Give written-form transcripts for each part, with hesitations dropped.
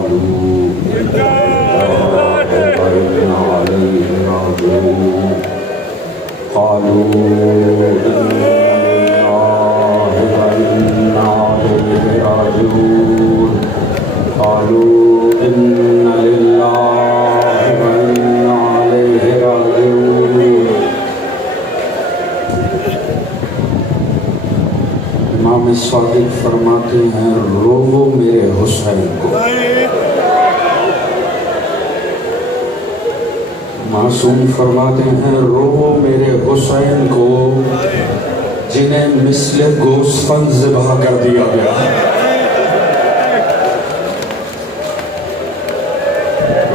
قالوا إنا عليه راجعون قالوا إنا لله وإنا عليه راجعون قالوا إنا لله وإنا عليه راجعون۔ امام صادق فرماتے ہیں رو میرے حسین کو۔ معصوم فرماتے ہیں رو میرے حسین کو جنہیں مثل گوسفند ذبح کر دیا گیا۔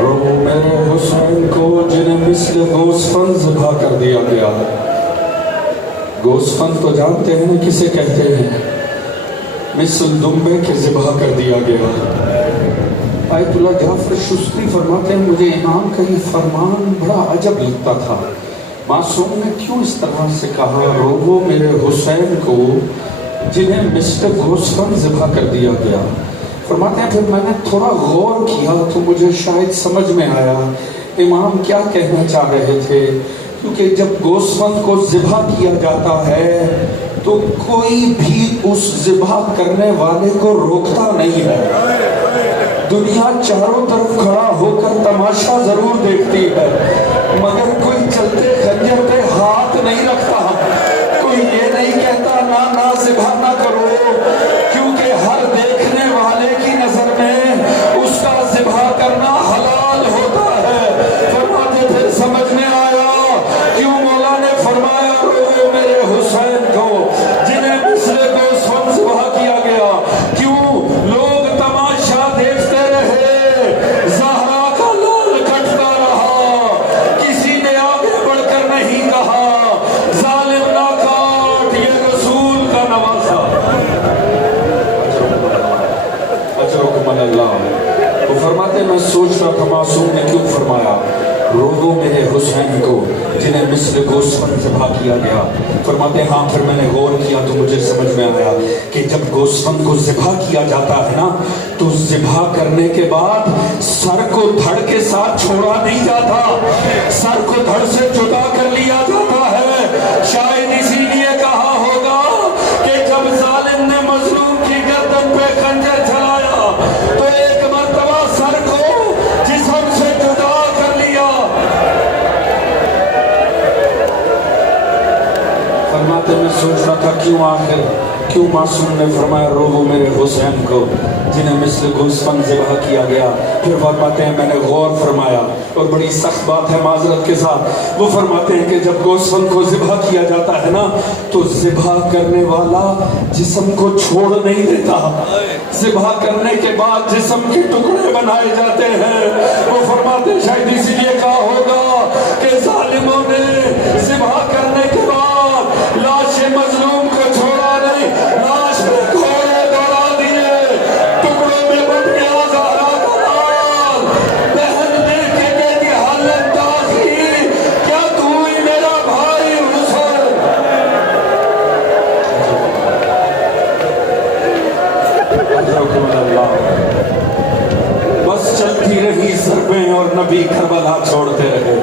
رو میرے حسین کو جنہیں مثل گوسفند ذبح کر دیا گیا۔ گوسفند تو جانتے ہیں کسے کہتے ہیں، مثل دمبے کے ذبح کر دیا گیا۔ آیت اللہ جعفر شستی فرماتے ہیں مجھے امام کا یہ فرمان بڑا عجب لگتا تھا، معصوم نے کیوں اس طرح سے کہا رو میرے حسین کو جنہیں مثل گوسفند ذبح کر دیا گیا۔ فرماتے ہیں پھر میں نے تھوڑا غور کیا تو مجھے شاید سمجھ میں آیا امام کیا کہنا چاہ رہے تھے، کیونکہ جب گوسفند کو ذبح کیا جاتا ہے تو کوئی بھی اس ذبح کرنے والے کو روکتا نہیں ہے۔ دنیا چاروں طرف کھڑا ہو کر تماشا ضرور دیکھتی ہے مگر کوئی چلتے خنجر پہ ہاتھ نہیں رکھتا، کوئی یہ نہیں کہتا نہ ذبح نہ کرو، کیونکہ ہر دیکھنے والے کی نظر میں اس کا ذبح کرنا حلال ہوتا ہے۔ فرماتے پھر سمجھ میں آیا کیوں مولا نے فرمایا رو میرے حسین کو جنہیں مثل گوسفند ذبح کیا گیا، کیوں لوگ تماشا دیکھتے رہے، زہرا کا لال کٹتا رہا، کسی نے آگے بڑھ کر نہیں کہا ظالم نہ کاٹ یہ رسول کا نواسا۔ اجرکم اللہ۔ وہ فرماتے میں سوچ رہا تھا معصوم نے کیوں فرمایا رو میرے حسین کو جنہیں مثل گوسفند ذبح کیا گیا۔ فرماتے ہاں پھر میں نے غور کیا تو مجھے سمجھ میں آیا کہ جب گوسفند کو ذبح کیا جاتا ہے نا تو ذبح کرنے کے بعد سر کو دھڑ کے ساتھ چھوڑا نہیں جاتا، سر کو دھڑ سے جدا کر لیا جاتا ہے۔ شاید اسی لیے کہا ہوگا کہ جب ظالم نے مظلوم کی گردن پہ خنجر چلایا تو ایک مرتبہ سر کو جسم سے جدا کر لیا۔ فرماتے میں سوچ رہا تھا کیوں معصوم نے فرمایا رو میرے حسین کو جنہیں مثل گوسفند ذبح کیا گیا۔ پھر فرماتے ہیں میں نے غور فرمایا اور بڑی سخت بات ہے معذرت کے ساتھ، وہ فرماتے ہیں کہ جب گوسفند کو ذبح کیا جاتا ہے نا تو ذبح کرنے والا جسم کو چھوڑ نہیں دیتا، ذبح کرنے کے بعد جسم کے ٹکڑے بنائے جاتے ہیں۔ وہ فرماتے ہیں شاید اسی لیے کہا ہوگا کہ ظالموں نے ذبح کرنے کے بعد لاش مظلوم کو چھوڑا نہیں، لاش پہ گھوڑے دوڑا دیے، ٹکڑوں میں بٹ گیا زہرا کا لال۔ بہن دیکھ کے کہتی حالت تاخیر کیا تو ہی میرا بھائی حسین؟ بس چلتی رہی ضربیں اور نبی کربلا چھوڑتے رہے،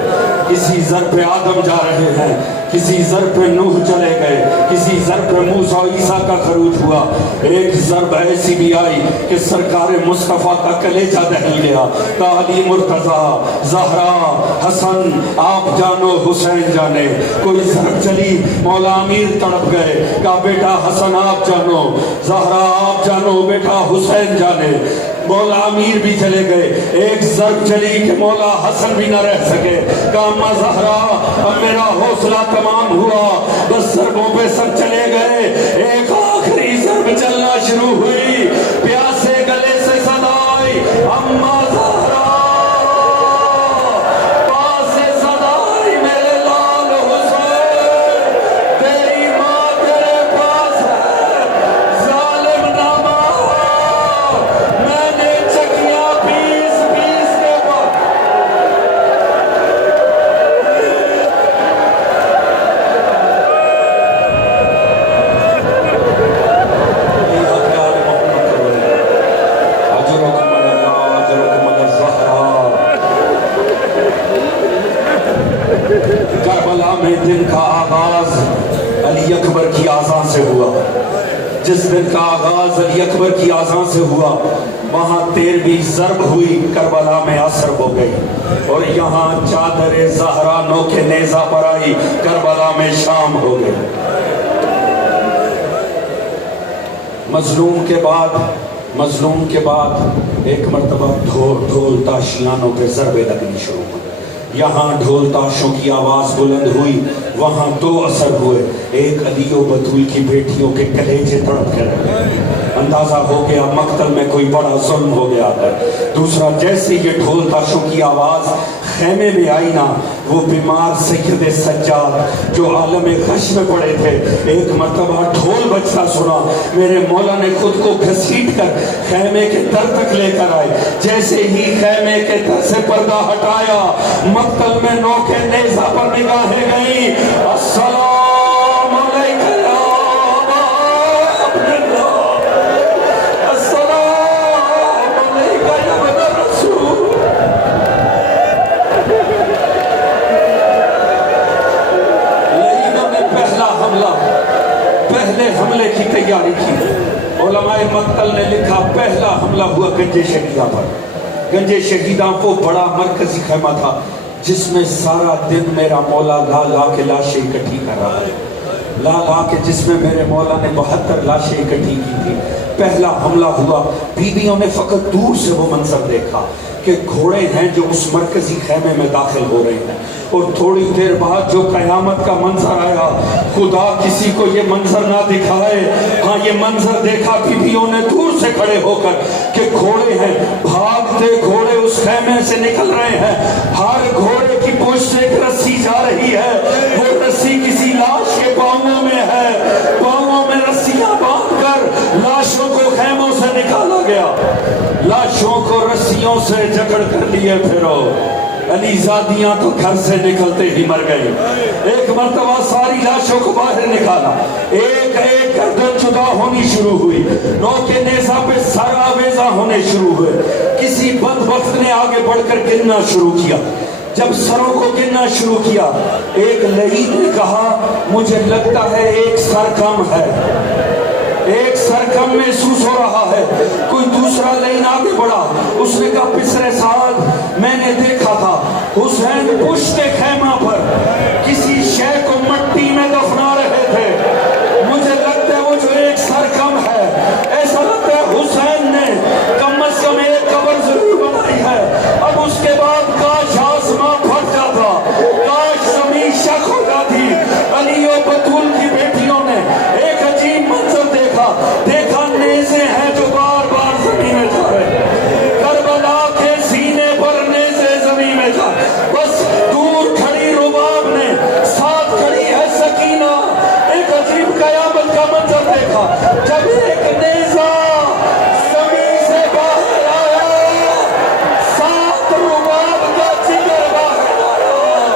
کسی ضرب پہ آدم جا رہے ہیں، کسی ضرب پہ نوح چلے گئے، کسی ضرب پہ موسیٰ و عیسیٰ کا خروج ہوا، ایک ضرب ایسی بھی آئی کہ سرکار مصطفیٰ کا کلیجہ دہل گیا۔ علی مرتضیٰ، زہرا، حسن آپ جانو حسین جانے۔ کوئی ضرب چلی مولا امیر تڑپ گئے، کہا بیٹا حسن آپ جانو، زہرا آپ جانو، بیٹا حسین جانے۔ مولا امیر بھی چلے گئے، ایک ضرب چلی کہ مولا حسن بھی نہ رہ سکے، کہا اماں زہرا اب میرا حوصلہ تمام ہوا، بس ضربوں پہ سب چلے گئے۔ ایک آخری ضرب چلنا شروع ہوئی، پیاسے گلے سے صدا آئی اماں زہرا، پاس سے صدا آئی میرے لال حسین، تیری ماں تیرے پاس ہے، ظالم نہ مار، میں نے چکیاں پیس پیس کے بعد۔ جس دن کا آغاز علی اکبر کی آذان سے ہوا وہاں 13ویں ضرب ہوئی کربلا میں اثر ہو گئی، اور یہاں چادر زہرا نو کے نیزہ پر آئی کربلا میں شام ہو گئی۔ مظلوم کے بعد ایک مرتبہ ڈھول تاشیانوں پہ ضربے لگنی شروع ہوئی۔ یہاں ڈھول تاشوں کی آواز بلند ہوئی، وہاں 2 اثر ہوئے، ایک علی و بطول کی بیٹیوں کے کلیجے تڑپ کے رہ گئے، اندازہ ہو گیا مقتل میں کوئی بڑا ظلم ہو گیا ہے۔ دوسرا، جیسے یہ ڈھول تاشوں کی آواز خیمے میں آئی نا، وہ بیمار سید سجاد جو عالم غش میں پڑے تھے ایک مرتبہ ڈھول بجتا سنا، میرے مولا نے خود کو گھسیٹ کر خیمے کے در تک لے کر آئے۔ جیسے ہی خیمے کے در سے پردہ ہٹایا، مقتل میں نو کے نیزہ پر نگاہیں گئیں، السلام علیکم حملے کی تیاری کی۔ علماء مقتل نے لکھا پہلا حملہ ہوا گنج شہیدہ پر۔ گنج شہیدہ وہ بڑا مرکزی خیمہ تھا جس میں سارا دن میرا مولا لا کے لاشیں اکٹھی کر رہا ہے، لا کے جس میں میرے مولا نے 72 لاشیں اکٹھی کی تھی۔ پہلا حملہ ہوا، بیویوں نے فقط دور سے وہ منظر دیکھا کہ گھوڑے ہیں جو اس مرکزی خیمے میں داخل ہو رہے ہیں، اور تھوڑی دیر بعد جو قیامت کا منظر آیا، خدا کسی کو یہ منظر نہ دکھائے، ہاں یہ منظر دیکھا بیویوں نے دور سے کھڑے ہو کر کہ گھوڑے ہیں، بھاگتے گھوڑے اس خیمے سے نکل رہے ہیں، ہر گھوڑے کی پشت سے ایک رسی جا رہی ہے، وہ رسی کسی لاش کے پاؤں میں ہے، پاؤں میں رسیاں باندھ کر لاشوں کو خیموں سے نکالا گیا، لاشوں کو رسیوں سے جکڑ کر لیے پھرو۔ علی زادیاں تو گھر سے نکلتے ہی مر گئی۔ ایک مرتبہ ساری لاشوں کو باہر نکالا، ایک ایک گردن جدا ہونی شروع ہوئی، نو کے نیزہ پہ سر آویزہ ہونے شروع ہوئے۔ کسی بدبخت نے آگے بڑھ کر گننا شروع کیا، جب سروں کو گننا شروع کیا ایک لعین نے کہا مجھے لگتا ہے ایک سر کم ہے، ایک سر کم محسوس ہو رہا ہے۔ کوئی دوسرا لعین آگے بڑھا، اس نے کہا پسرے سال میں نے دیکھا تھا حسین پشت خیمہ پر کسی شے کو مٹی میں دفنا رہے تھے، مجھے لگتا ہے وہ جو ایک سر کم ہے، ایسا لگتا ہے حسین نے کم از کم ایک قبر ضرور بنائی ہے۔ اب اس کے بعد کاش آسماں پھٹ جاتا، کاش زمین شک ہو جاتی۔ علی و بطول کی بیٹیوں نے ایک عجیب منظر دیکھا نیزے ہیں جو بار بار زمین میں جا رہے ہیں، کربلا کے سینے پر نیزے زمین میں جا رہے ہیں، بس دور کھڑی رباب نے، ساتھ کھڑی ہے سکینہ، ایک عجیب قیامت کا منظر دیکھا جب ایک نیزہ زمین سے باہر آیا، ساتھ رباب کا جگر باہر آیا،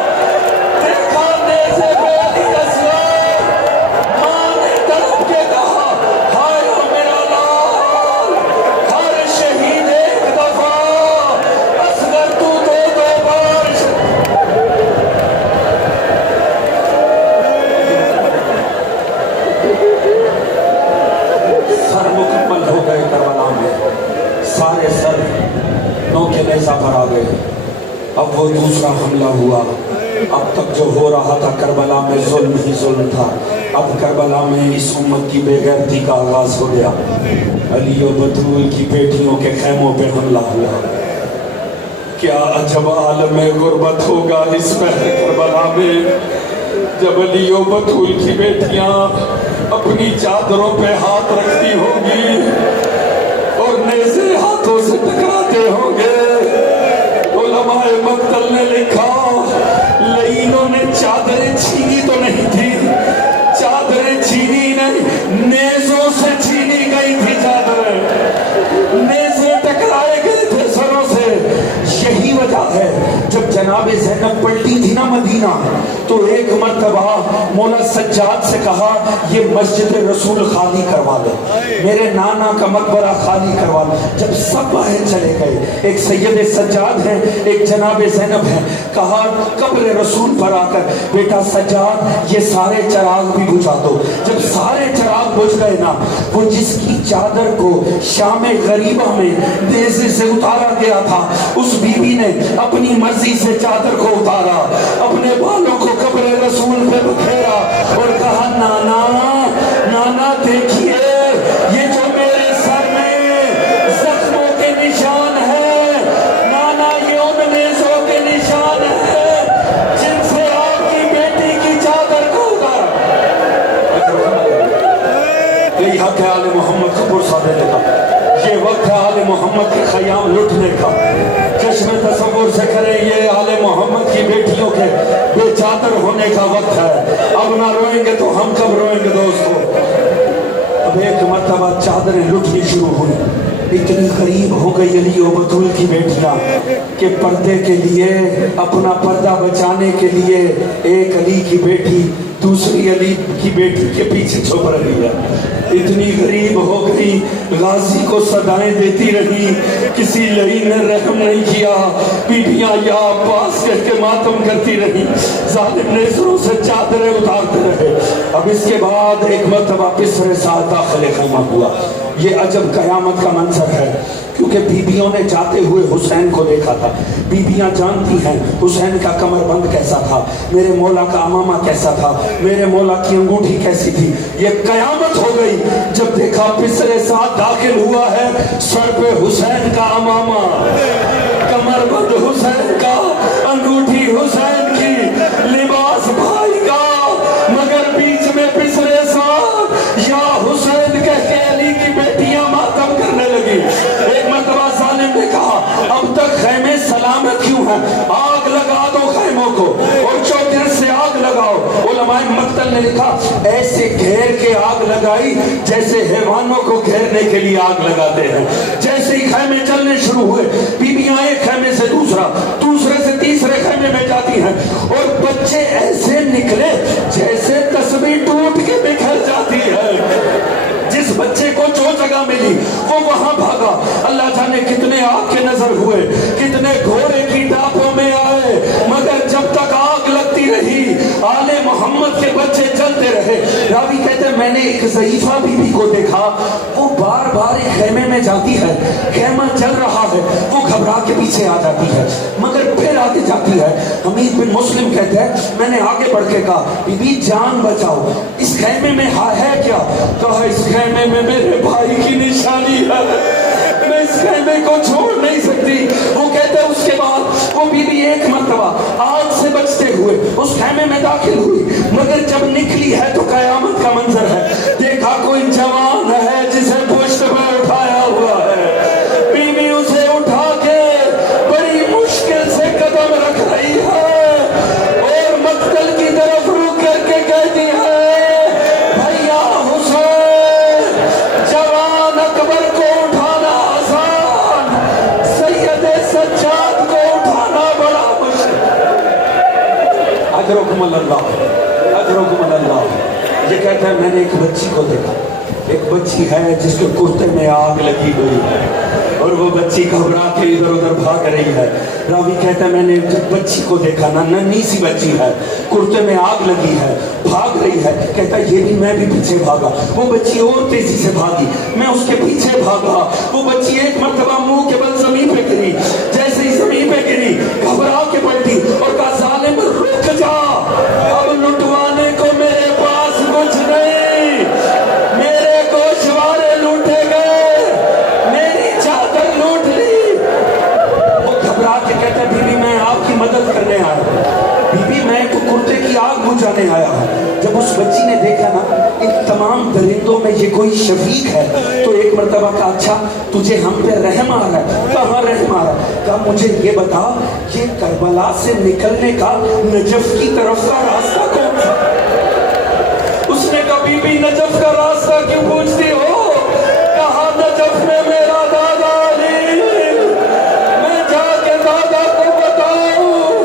دیکھا نیزے پہ علی اصغر، ماں نے تڑپ کے کہا سارے سر نو کے نیزہ پر آ گئے۔ اب وہ دوسرا حملہ ہوا، اب تک جو ہو رہا تھا کربلا میں ظلم ہی ظلم تھا، اب کربلا میں اس امت کی بے غیرتی کا آغاز ہو گیا۔ علی و بطول کی بیٹیوں کے خیموں پہ حملہ ہوا۔ کیا عجب عالم غربت ہوگا اس بحر کربلا میں جب علی و بطول کی بیٹیاں اپنی چادروں پہ ہاتھ رکھتی ہوں گی اور نیزے ہاتھوں سے ٹکراتے ہوں گے۔ علماء مقتل نے لکھا لعینوں نے چادریں چھینی تو نہیں تھی، چادریں چھینی نہیں، نیزوں سے چھینی گئی تھی چادریں، نیزے ٹکرائے گئے تھے سروں سے۔ یہی وجہ ہے جب جناب جناب زینب پلٹی تھی نا مدینہ، تو ایک مرتبہ مولا سجاد سے کہا یہ مسجد رسول خالی کروا دے، میرے نانا کا مقبرہ خالی کروا دے۔ جب سب باہر چلے گئے، ایک سید سجاد ہیں، ایک جناب زینب ہیں، کہا قبر رسول پر آ کر بیٹا سجاد یہ سارے چراغ بھی بجھا دو۔ جب سارے چراغ بجھ گئے نا، وہ جس کی چادر کو شام غریبہ میں نیزے سے اتارا گیا تھا، اس بی بی نے اپنی مرضی سے چادر کو اتارا، اپنے بالوں کو قبر رسول پہ بکھیرا اور کہا نانا نانا دیکھیے یہ جو میرے سر میں زخموں کے نشان ہے، نانا یہ ان نیزوں کے نشان ہے جن سے آپ کی بیٹی کی چادر کو اتارا۔ یہی حق ہے آل محمد کو پرسا دینے کا، یہ وقت ہے آل محمد کے خیام لٹنے کا۔ چشم تصور سے کریں یہ آل محمد کی بیٹیوں کے بے چادر ہونے کا وقت ہے۔ اب نہ روئیں گے تو ہم کب روئیں گے دوستو؟ اب ایک مرتبہ چادریں لٹنی شروع ہوئی، اتنی قریب ہو گئی علی و بطول کی بیٹیاں کہ پردے کے لیے، اپنا پردہ بچانے کے لیے ایک علی کی بیٹی دوسری علی کی بیٹی کے پیچھے چھپ رہی ہے۔ اتنی غریب ہو گئی، غازی کو صدائیں دیتی رہی، کسی لئی نے رحم نہیں کیا، بیٹیاں یا عباس کہہ کے ماتم کرتی رہی، ظالم نیزروں سے چادریں اتارتے رہے۔ اب اس کے بعد ایک مرتبہ بسر سعد داخل خیمہ ہوا۔ یہ عجب قیامت کا منظر ہے، کیونکہ بیبیوں نے جاتے ہوئے حسین کو دیکھا تھا۔ بیبیاں جانتی ہیں حسین کا کمر بند کیسا تھا، میرے مولا کا امامہ کیسا تھا، میرے مولا کی انگوٹھی کیسی تھی۔ یہ قیامت ہو گئی جب دیکھا بسر سعد داخل ہوا ہے، سر پہ حسین کا امامہ، کمر بند حسین کا، انگوٹھی حسین کی، لباس بھائی کا، مگر بیچ میں بسر سعد یا حسین کہہ کے علی کی بیٹیاں ماتم کرنے لگی۔ ایک مرتبہ ظالم نے کہا اب تک خیمے سلامت کیوں ہیں، آگ لگا دو خیموں کو اور چوکر سے آگ لگاؤ۔ علماء مقتل نے لکھا ایسے گھیر کے آگ لگائی جیسے حیوانوں کو گھیرنے کے لیے آگ لگاتے ہیں۔ جیسے ہی خیمے چلنے شروع ہوئے، بیویاں ایک خیمے سے دوسرے سے تیسرے خیمے میں جاتی ہیں، اور بچے ایسے نکلے جیسے تسبیح ٹوٹ کے بکھر جاتی ہے۔ جس بچے کو جو جگہ ملی وہ وہاں بھاگا۔ اللہ جانے کتنے آگ کے نظر ہوئے، کتنے گھوڑے کی ٹاپوں میں آئے، مگر جب تک آگ لگتی رہی آل محمد کے بچے جلتے رہے۔ راوی کہتے ہیں میں نے ایک ضعیفہ بی بی کو دیکھا، وہ بار بار ایک خیمے میں جاتی ہے، خیمہ چل رہا ہے، وہ گھبرا کے پیچھے آ جاتی ہے، مگر پھر آگے جاتی ہے۔ حمید بن مسلم کہتے ہیں میں نے آگے بڑھ کے کہا بی بی جان بچاؤ، اس خیمے میں ہے کیا؟ کہا اس خیمے میں میرے بھائی کی نشانی ہے، میں اس خیمے کو چھوڑ نہیں سکتی۔ وہ کہتے ہیں اس کے بعد وہ بی بی ایک مرتبہ آگ سے بچتے ہوئے اس خیمے میں داخل ہوئی، مگر جب نکلی ہے تو قیامت کا منظر ہے۔ دیکھا کوئی جوان ہے جسے پشت پر اٹھایا ہوا ہے، بی بی اسے اٹھا کے بڑی مشکل سے قدم رکھ رہی ہے اور مقتل کی طرف رک کر کے کہتی ہے بھیا حسین، جوان اکبر کو اٹھانا آسان، سید سجاد کو اٹھانا بڑا مشکل۔ اجرکم اللہ، اجرکم اللہ۔ یہ کہتا ہے میں نے ایک بچی کو دیکھا، ایک بچی ہے جس کے کرتے میں آگ لگی ہوئی ہے اور وہ بچی گھبرا کے ادھر ادھر بھاگ رہی ہے۔ راوی کہتا ہے میں نے جب بچی کو دیکھا نا، ننھی سی بچی ہے، کرتے میں آگ لگی ہے، بھاگ رہی ہے، کہتا ہے یہ بھی میں بھی پیچھے بھاگا۔ وہ بچی اور تیزی سے بھاگی، میں اس کے پیچھے بھاگا۔ وہ بچی ایک مرتبہ منہ کے بل زمین پہ گری، جیسے ہی زمین پہ گری گھبرا کے پلٹی اور کہا ظالم رک جا، اب لٹوانے کو میرے پاس کچھ نہیں، میرے گوشوارے لوٹے گئے، میری چادر لوٹ لی۔ وہ گھبرا کے کہتے ہیں بی بی میں آپ کی مدد کرنے آیا، بی بی میں تو کرتے کی آگ بجھانے آیا ہوں۔ جب اس بچی نے دیکھا نا ان تمام درندوں میں یہ کوئی شفیق ہے، تو ایک مرتبہ کہا اچھا تجھے ہم پہ رحم آ رہا ہے؟ کہاں رحم آ رہا ہے؟ کہا مجھے یہ بتا یہ کربلا سے نکلنے کا نجف کی طرف کا راستہ کون تھا؟ اس نے کہا بی بی نجف کا راستہ کیوں پوچھتی ہو؟ کہا نجف میں میرا دادا علی، میں جا کے دادا کو بتاؤں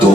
2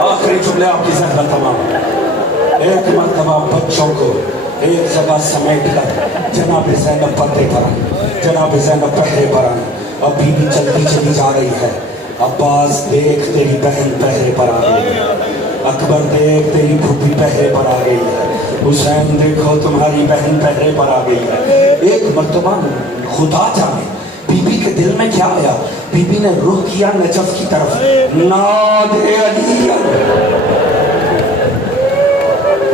آخری جملے آپ کی زیادہ تمام. ایک مرتبہ بچوں کو ایک جگہ سمیٹ کر جناب زینب پردے پر آئی, جناب زینب پہرے پر آئی. اب بی بی چلتی چلی جا رہی ہے. عباس دیکھ تیری بہن پہرے پر آ گئی ہے, اکبر دیکھ تیری پھوپھی پہرے پر آ گئی ہے, حسین دیکھو تمہاری بہن پہرے پر آ گئی ہے. ایک مرتبہ خدا جانے بی بی کے دل میں کیا آیا, بی بی نے رخ کیا نجف کی طرف. ناد علی,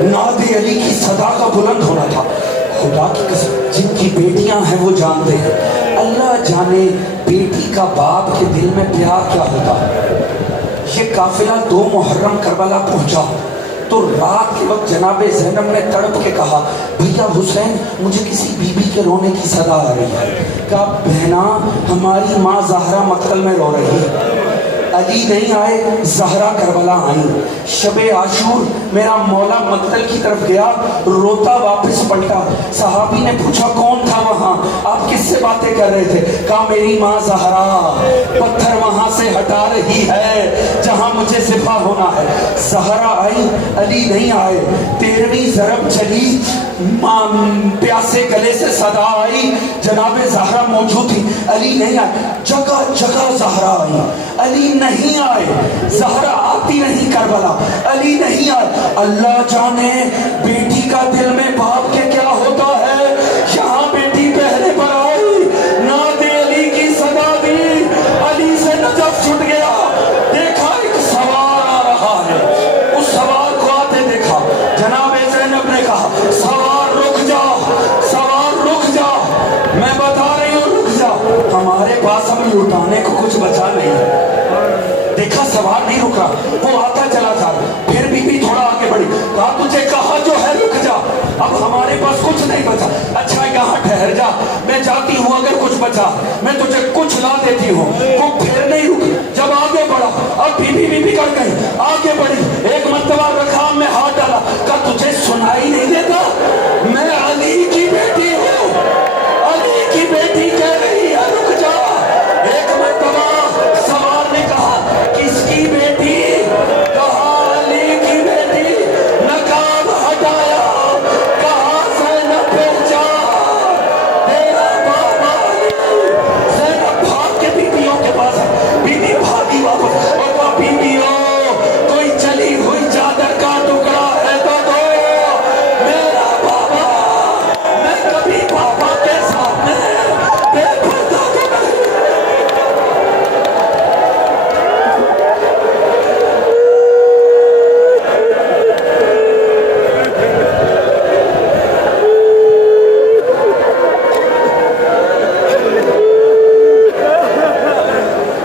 ناد علی کی صدا کا بلند ہونا تھا. خدا کی قسم جن کی بیٹیاں ہیں وہ جانتے ہیں, اللہ جانے بیٹی کا باپ کے دل میں پیار کیا ہوتا ہے. یہ قافلہ 2 محرم کربلا پہنچا تو رات کے وقت جناب زینب نے تڑپ کے کہا, بھیا حسین مجھے کسی بی بی کے رونے کی صدا آ رہی ہے. کہا بہنا ہماری ماں زہرا مقتل میں رو رہی ہے, علی نہیں آئے, زہرا کربلا آئی. شب عاشور میرا مولا مقتل کی طرف گیا, روتا واپس پلٹا. صحابی نے پوچھا کون تھا وہاں, آپ کس سے باتیں کر رہے تھے؟ کہا میری ماں زہرا پتھر وہاں سے ہٹا رہی ہے جہاں مجھے ذبح ہونا ہے. زہرا آئی, علی نہیں آئے. 13ویں ضرب چلی, پیاسے گلے سے صدا آئی, جناب زہرا موجود تھی, علی نہیں آئے. جگہ جگہ زہرا آئی, علی نہیں آئے. زہرا آتی نہیں کربلا, علی نہیں آئے. اللہ جانے بیٹی کا دل میں باپ کے کیا ہوتا ہے. یہاں بیٹی پہرے پر آئی, ناد علی کی صدا دی, علی سے نجف چھٹ گیا. دیکھا ایک سوار آ رہا ہے, اس سوار کو آتے دیکھا. جناب زینب نے کہا سوار رک جا, سوار رک جا, میں بتا رہی ہوں رک جا. ہمارے پاس ہم لٹانے کو کچھ بچا نہیں ہے. دیکھا سوار نہیں رکا, وہ آتا چلا جا. پھر بی بی تھوڑا آگے بڑھی, کہا تجھے کہا جو ہے رک جا, اب ہمارے پاس کچھ نہیں بچا. اچھا یہاں ٹھہر جا, میں جاتی ہوں, اگر کچھ بچا میں تجھے کچھ لا دیتی ہوں. وہ پھر نہیں رکی, جب آگے بڑھا اب بی بی کر گئی, آگے بڑھی,